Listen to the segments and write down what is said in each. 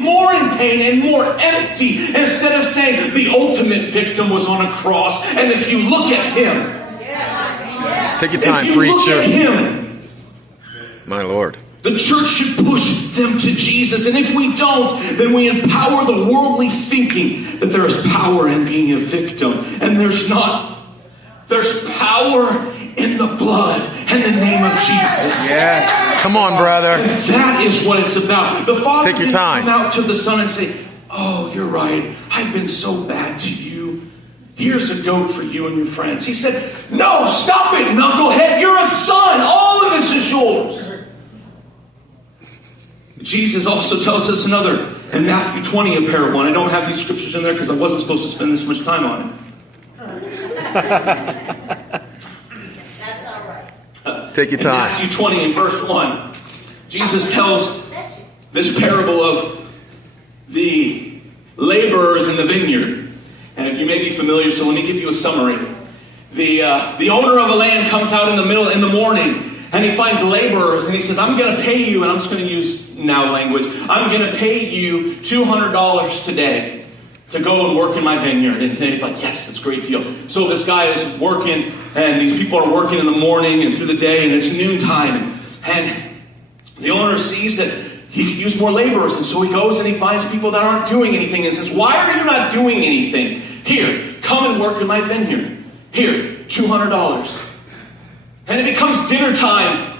more in pain and more empty, instead of saying the ultimate victim was on a cross. And if you look at him, take your time, if you preacher. look at him, my Lord, the church should push them to Jesus. And if we don't, then we empower the worldly thinking that there is power in being a victim. And there's not. There's power in the blood and the name of Jesus. Yes. Come on, brother. And that is what it's about. The Father Take your didn't time. come out to the Son and say, oh, you're right. I've been so bad to you. Here's a goat for you and your friends. He said, no, stop it, knucklehead. You're a son. All of this is yours. Jesus also tells us another in Matthew 20, a parable. And I don't have these scriptures in there because I wasn't supposed to spend this much time on it. That's all right. Take your In time. Matthew 20 and verse 1, Jesus tells this parable of the laborers in the vineyard. And you may be familiar, so let me give you a summary. The owner of a land comes out in the morning, and he finds laborers, and he says, I'm going to pay you, and I'm just going to use now language, I'm going to pay you $200 today to go and work in my vineyard. And he's like, yes, that's a great deal. So this guy is working, and these people are working in the morning and through the day, and it's noontime. And the owner sees that he could use more laborers, and so he goes and he finds people that aren't doing anything and says, why are you not doing anything? Here, come and work in my vineyard. Here, $200. And it becomes dinner time,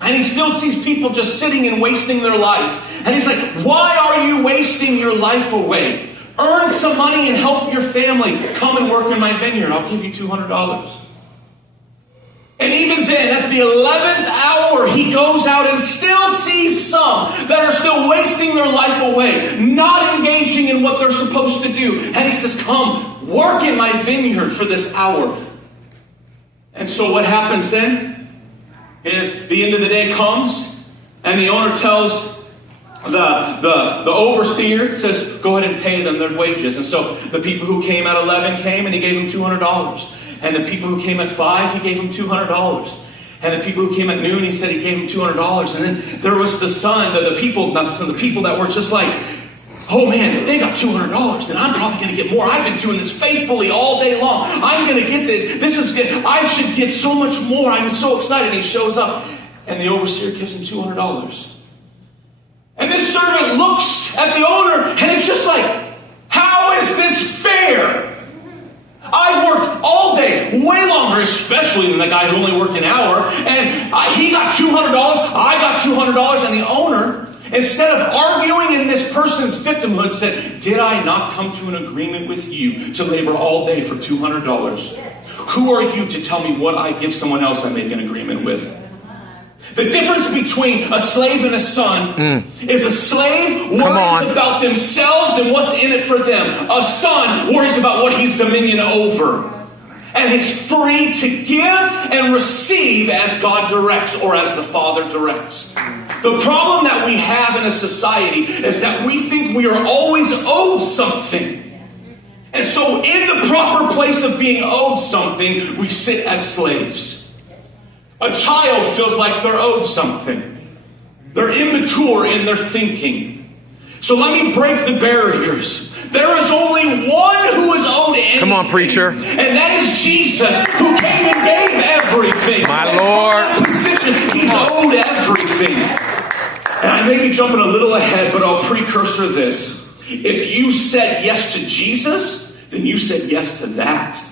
and he still sees people just sitting and wasting their life. And he's like, why are you wasting your life away? Earn some money and help your family. Come and work in my vineyard. I'll give you $200. And even then, at the 11th hour, he goes out and still sees some that are still wasting their life away, not engaging in what they're supposed to do. And he says, come, work in my vineyard for this hour. And so what happens then is the end of the day comes, and the owner tells the overseer, says, go ahead and pay them their wages. And so the people who came at 11 came, and he gave them $200. And the people who came at 5, he gave them $200. And the people who came at noon, he said he gave them $200. And then there was the son, the people that were just like, oh man, if they got $200, then I'm probably going to get more. I've been doing this faithfully all day long. I'm going to get this. This is good. I should get so much more. I'm so excited. He shows up, and the overseer gives him $200. And this servant looks at the owner, and it's just like, how is this fair? I've worked all day, way longer, especially than the guy who only worked an hour. And he got $200, I got $200, and the owner, instead of arguing in this person's victimhood, said, did I not come to an agreement with you to labor all day for $200? Yes. Who are you to tell me what I give someone else I make an agreement with? The difference between a slave and a son is a slave worries about themselves and what's in it for them. A son worries about what he's dominion over. And he's free to give and receive as God directs or as the Father directs. The problem that we have in a society is that we think we are always owed something. And so in the proper place of being owed something, we sit as slaves. A child feels like they're owed something. They're immature in their thinking. So let me break the barriers. There is only one who is owed anything. Come on, preacher. And that is Jesus, who came and gave everything. My Lord. In that position, he's owed everything. And I may be jumping a little ahead, but I'll precursor this. If you said yes to Jesus, then you said yes to that.